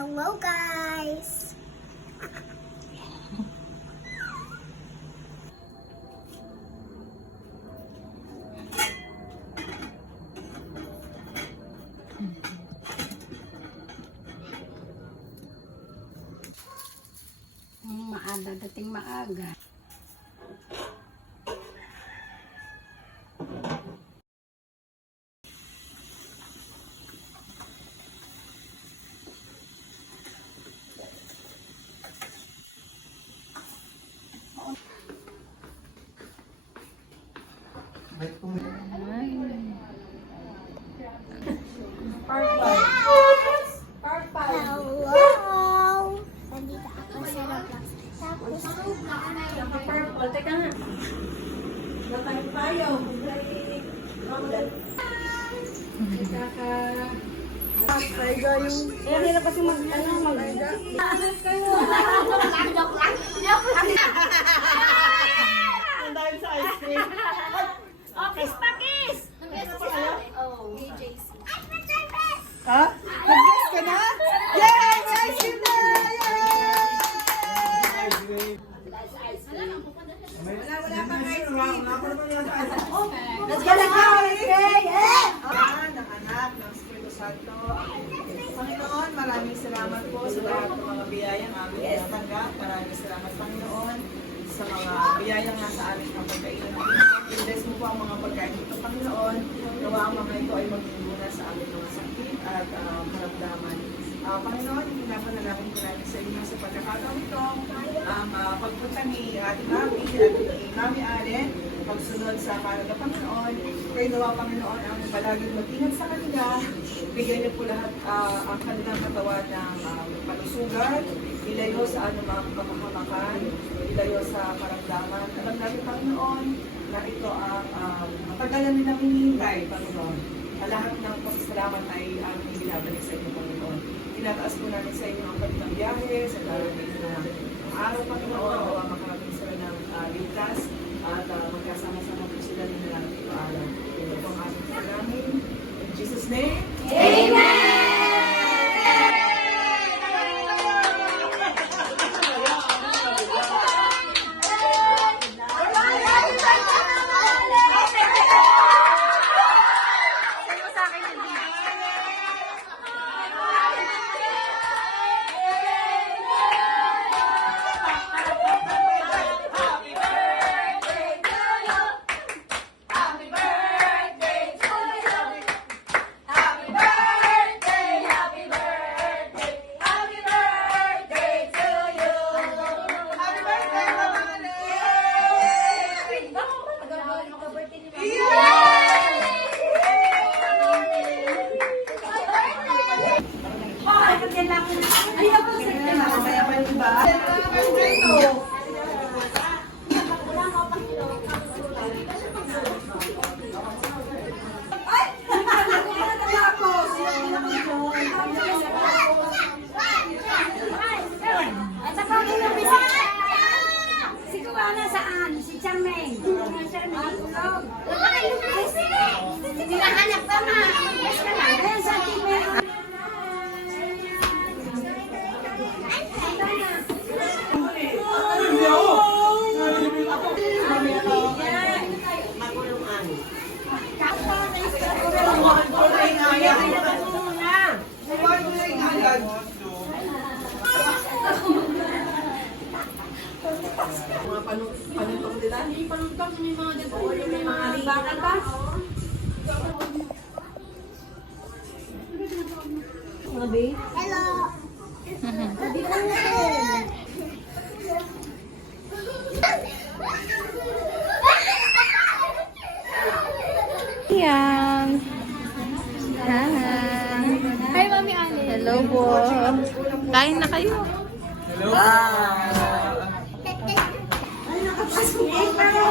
Hello guys! Maaga, dating maaga. Hello! Nandito ako sa Roblox. Tapos, Purple, teka nga. Matay tayo. Eh, hirap kasi mag-ano. Ang dahil sa ice cream. Kiss pa kiss! Oh, BJC. Ha? Nag-guess ka na? Yay! Ice cream na! Wala pang ice cream. Let's go na ka! Ice cream! Ng anak ng Espiritu Santo. Panginoon, maraming salamat po sa lahat ng mga biyayang aming natanggap. Maraming salamat, Panginoon, sa mga biyayang nasa aming kapagkainan. I-bless mo po ang mga pagkain ito, Panginoon. Nawa ang mga ito ay magiguna sa aming mga sakit at karamdaman. Panginoon, pinapanalangin ko natin sa inyo sa pagkakataon ito, ang pagpunta ni Ate Mami at ni Mami Allen, pagsunod sa Canada, Panginoon. Kayo nawa, Panginoon, ang palaging mag-ingat sa kanila. Bigyan niyo po lahat ang kanilang katawan ng palusugan, ilayo sa anumang kapahamakan, ilayo sa karamdaman. Alam natin, Panginoon, na ito ang matagalan nilang hinihintay, Panginoon. Lahat ng pasasalamat ay aming binabalik sa inyo, Panginoon. Tinataas po namin sa inyo ang kanilang biyahe, sa darating na araw, Panginoon, nawa makarating sila ng ligtas at magkasama-sama po sila na lang ito araw. Ito po ang aming pagkamin. In Jesus' name, Amen! Hinahanap ka na. Yes ka na. Ayan sa ating mga panutong nila. May panuntang, may mga detalye, may mga bakal pa. Hello! Yan. Hi. Hi, Mami Ali. Hello po. Kain na kayo.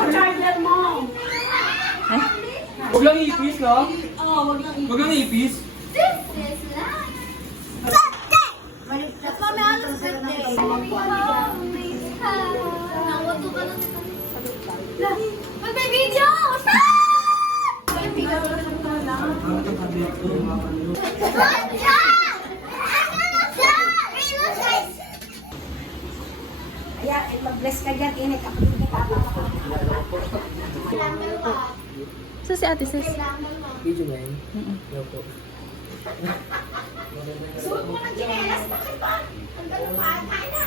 Charger mo. Huwag lang ipis, no? Oo, wag lang Huwag lang ipis. Mami Ali, birthday. Magbibideo! Stop! Bless ka dyan, init. Ako din kita. So si ate sis. Video na yun? No po. Suot mo ng chinelas. Bakit ba? Ang ganun pa. Kain na.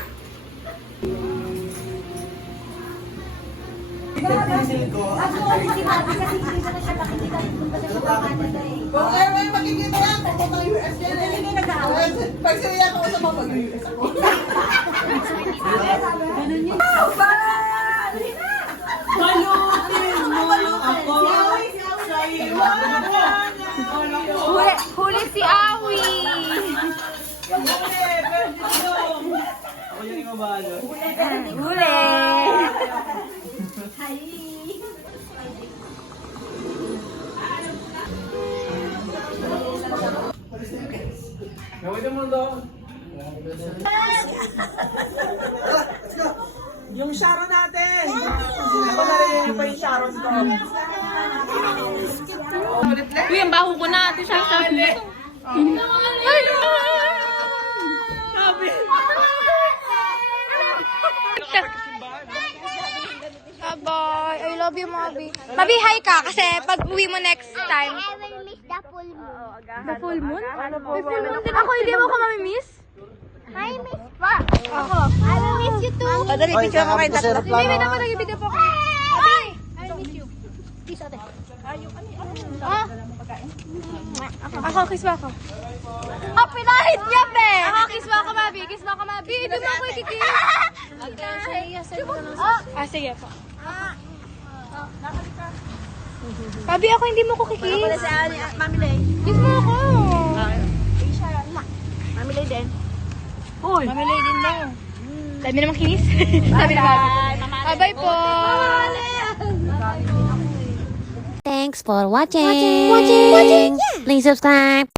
Kung ayaw ay magiging yan, pupunta ng US yan eh. Pag sila ako sa mga mag-US ako. Balutin mo ako sa iwanan. Huli si Awi. Ako yung mabalo. Huli. Gawin mo doon. Yung Sharon natin. Ako narinig pa yung Sharon ko. Uy, ang baho ko na, ate Sasha. Ay! Bye. I love you, Mabi. Mabi, hi ka kasi pag uwi mo next time. I will miss the full moon. The full moon? May full moon din ako, hindi mo ko mamimiss? I miss pa. Ako. I will miss you too. Dali, picture mo kayo tatlo. Hindi, wait ako, nag-video po ako. Ay! I will miss you. Kiss ate. Ah? Ako, kiss ba ako? Ah, pinahit niya, be! Ako, kiss ba ako, Mabi? Kiss ba ako, Mabi? Hindi mo ako ikikiss. Ah, sige po. Mabi, ako hindi mo ko kikiss. Mami Lay. Kiss mo ako. Mami Lay din. Uy. Mamilay din daw. Dami namang kinis. Sabi na Mabi. Bye po. Thanks for watching. Please subscribe.